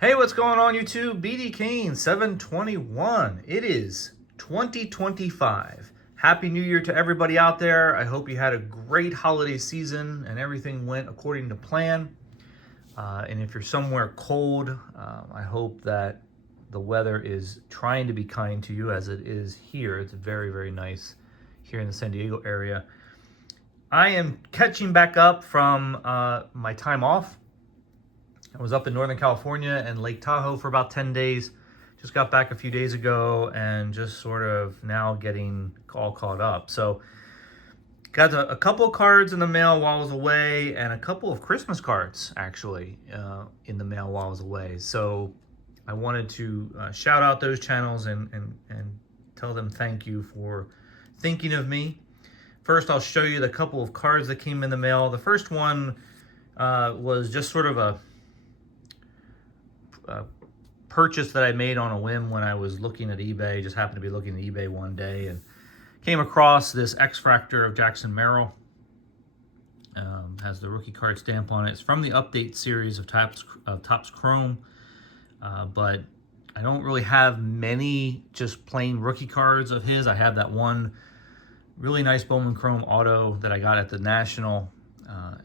Hey, what's going on YouTube? BD Kane 721. It is 2025. Happy New Year to everybody out there. I hope you had a great holiday season and everything went according to plan. And if you're somewhere cold, I hope that the weather is trying to be kind to you as it is here. It's very, very nice here in the San Diego area. I am catching back up from my time off. I was up in Northern California and Lake Tahoe for about 10 days. Just got back a few days ago and just sort of now getting all caught up. So got a couple of cards in the mail while I was away and a couple of Christmas cards actually in the mail while I was away. So I wanted to shout out those channels and tell them thank you for thinking of me. First, I'll show you the couple of cards that came in the mail. The first one was just sort of a purchase that I made on a whim when I was looking at eBay. Just happened to be looking at eBay one day and came across this X-Fractor of Jackson Merrill. Has the rookie card stamp on it. It's from the update series of Topps Chrome, but I don't really have many just plain rookie cards of his. I have that one really nice Bowman Chrome auto that I got at the National,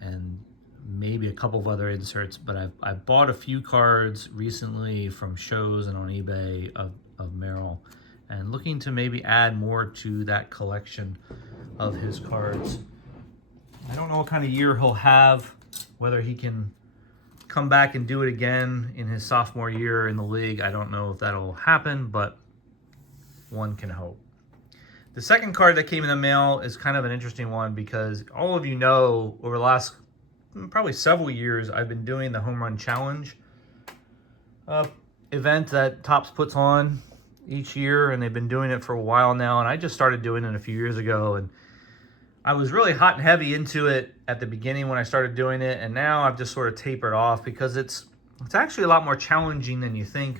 and maybe a couple of other inserts, but I've bought a few cards recently from shows and on eBay of Merrill, and looking to maybe add more to that collection of his cards. I don't know what kind of year he'll have, whether he can come back and do it again in his sophomore year in the league. I don't know if that'll happen, but one can hope. The second card that came in the mail is kind of an interesting one because all of you know over the last probably several years, I've been doing the Homerun Challenge event that Topps puts on each year, and they've been doing it for a while now, and I just started doing it a few years ago, and I was really hot and heavy into it at the beginning when I started doing it, and now I've just sort of tapered off because it's actually a lot more challenging than you think,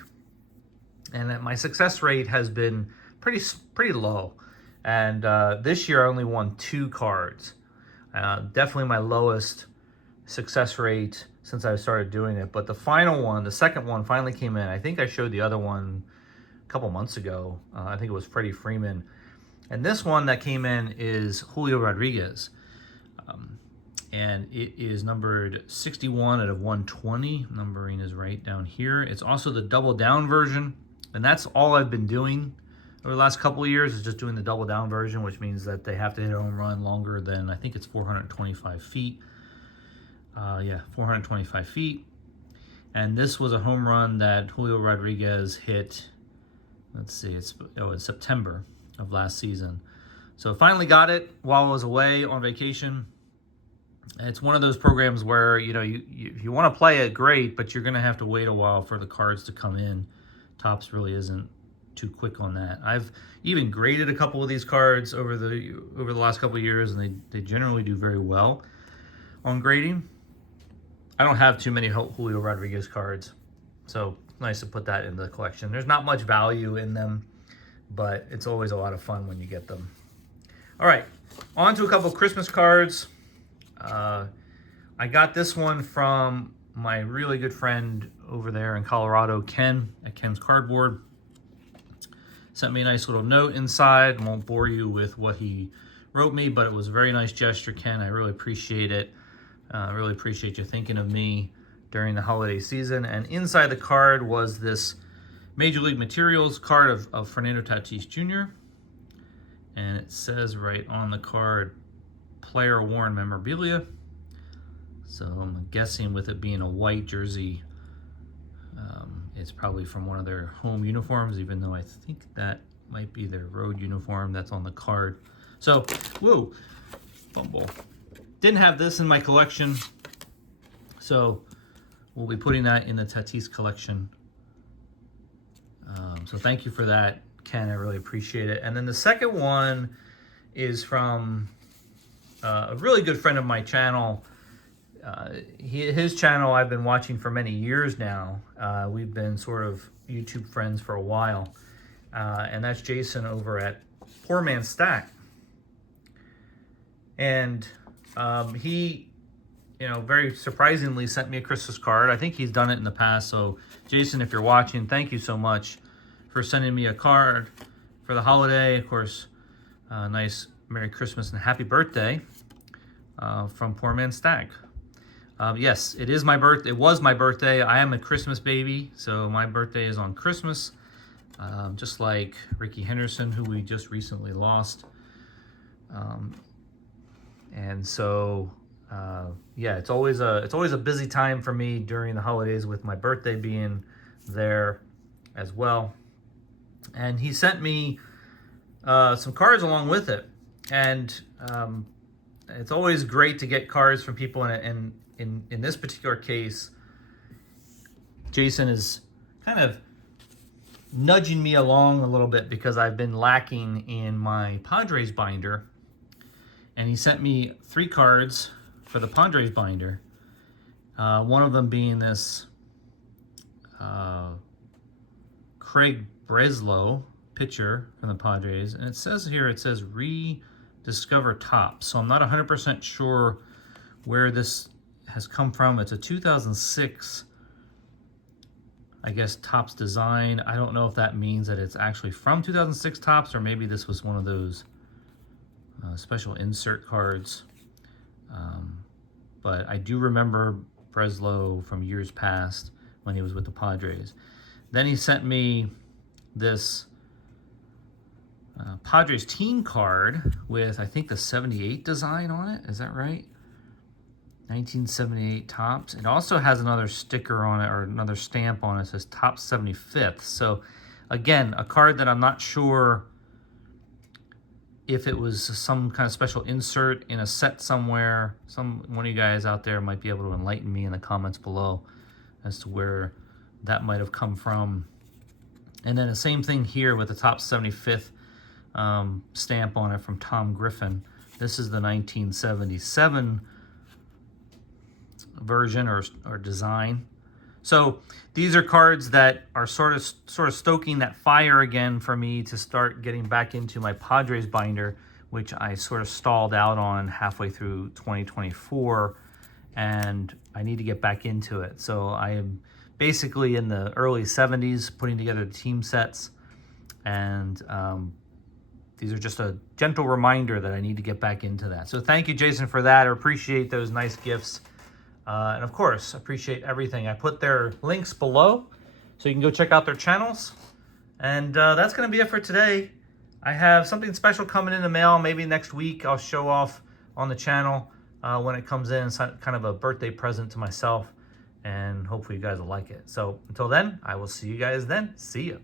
and that my success rate has been pretty low, and this year I only won 2 cards. Definitely my lowest success rate since I started doing it, but the final one, the second one, finally came in. I think I showed the other one a couple months ago. I think it was Freddie Freeman, and this one that came in is Julio Rodriguez, and it is numbered 61 out of 120. Numbering is right down here. It's also the double down version, and that's all I've been doing over the last couple of years, is just doing the double down version, which means that they have to hit a home run longer than, I think it's 425 feet. 425 feet. And this was a home run that Julio Rodriguez hit, let's see, it's September of last season. So finally got it while I was away on vacation. It's one of those programs where, you know, you want to play it, great, but you're going to have to wait a while for the cards to come in. Topps really isn't too quick on that. I've even graded a couple of these cards over the last couple of years, and they generally do very well on grading. I don't have too many Julio Rodriguez cards, so nice to put that in the collection. There's not much value in them, but it's always a lot of fun when you get them. All right, on to a couple of Christmas cards. I got this one from my really good friend over there in Colorado, Ken, at Ken's Cardboard. Sent me a nice little note inside. I won't bore you with what he wrote me, but it was a very nice gesture, Ken. I really appreciate it. I really appreciate you thinking of me during the holiday season. And inside the card was this Major League Materials card of Fernando Tatis Jr. And it says right on the card, player worn memorabilia. So I'm guessing with it being a white jersey, it's probably from one of their home uniforms, even though I think that might be their road uniform that's on the card. So, whoa, fumble. Didn't have this in my collection, so we'll be putting that in the Tatis collection. So thank you for that, Ken. I really appreciate it. And then the second one is from a really good friend of my channel. His channel I've been watching for many years now. We've been sort of YouTube friends for a while. And that's Jason over at Poor Man's Stack. And he very surprisingly sent me a Christmas card. I think he's done it in the past. So, Jason, if you're watching, thank you so much for sending me a card for the holiday. Of course, nice Merry Christmas and Happy Birthday from Poor Man Stag. Yes, it is my birthday. It was my birthday. I am a Christmas baby, so my birthday is on Christmas. Just like Ricky Henderson, who we just recently lost. And so, yeah, it's always a busy time for me during the holidays, with my birthday being there as well. And he sent me some cards along with it, and it's always great to get cards from people. And in this particular case, Jason is kind of nudging me along a little bit because I've been lacking in my Padres binder. And he sent me 3 cards for the Padres binder. One of them being this Craig Breslow pitcher from the Padres. And it says rediscover Topps. So I'm not 100% sure where this has come from. It's a 2006, I guess, Topps design. I don't know if that means that it's actually from 2006 Topps, or maybe this was one of those special insert cards. But I do remember Breslow from years past when he was with the Padres. Then he sent me this Padres team card with, I think, the 78 design on it. Is that right? 1978 Topps. It also has another sticker on it, or another stamp on it. It says Topps 75th. So again, a card that I'm not sure if it was some kind of special insert in a set somewhere. One of you guys out there might be able to enlighten me in the comments below as to where that might have come from. And then the same thing here with the Topps 75th stamp on it from Tom Griffin. This is the 1977 version or design. So these are cards that are sort of stoking that fire again for me to start getting back into my Padres binder, which I sort of stalled out on halfway through 2024, and I need to get back into it. So I am basically in the early 70s putting together the team sets, and these are just a gentle reminder that I need to get back into that. So thank you, Jason, for that. I appreciate those nice gifts. And of course, appreciate everything. I put their links below so you can go check out their channels. And that's going to be it for today. I have something special coming in the mail. Maybe next week I'll show off on the channel when it comes in. It's kind of a birthday present to myself. And hopefully you guys will like it. So until then, I will see you guys then. See ya.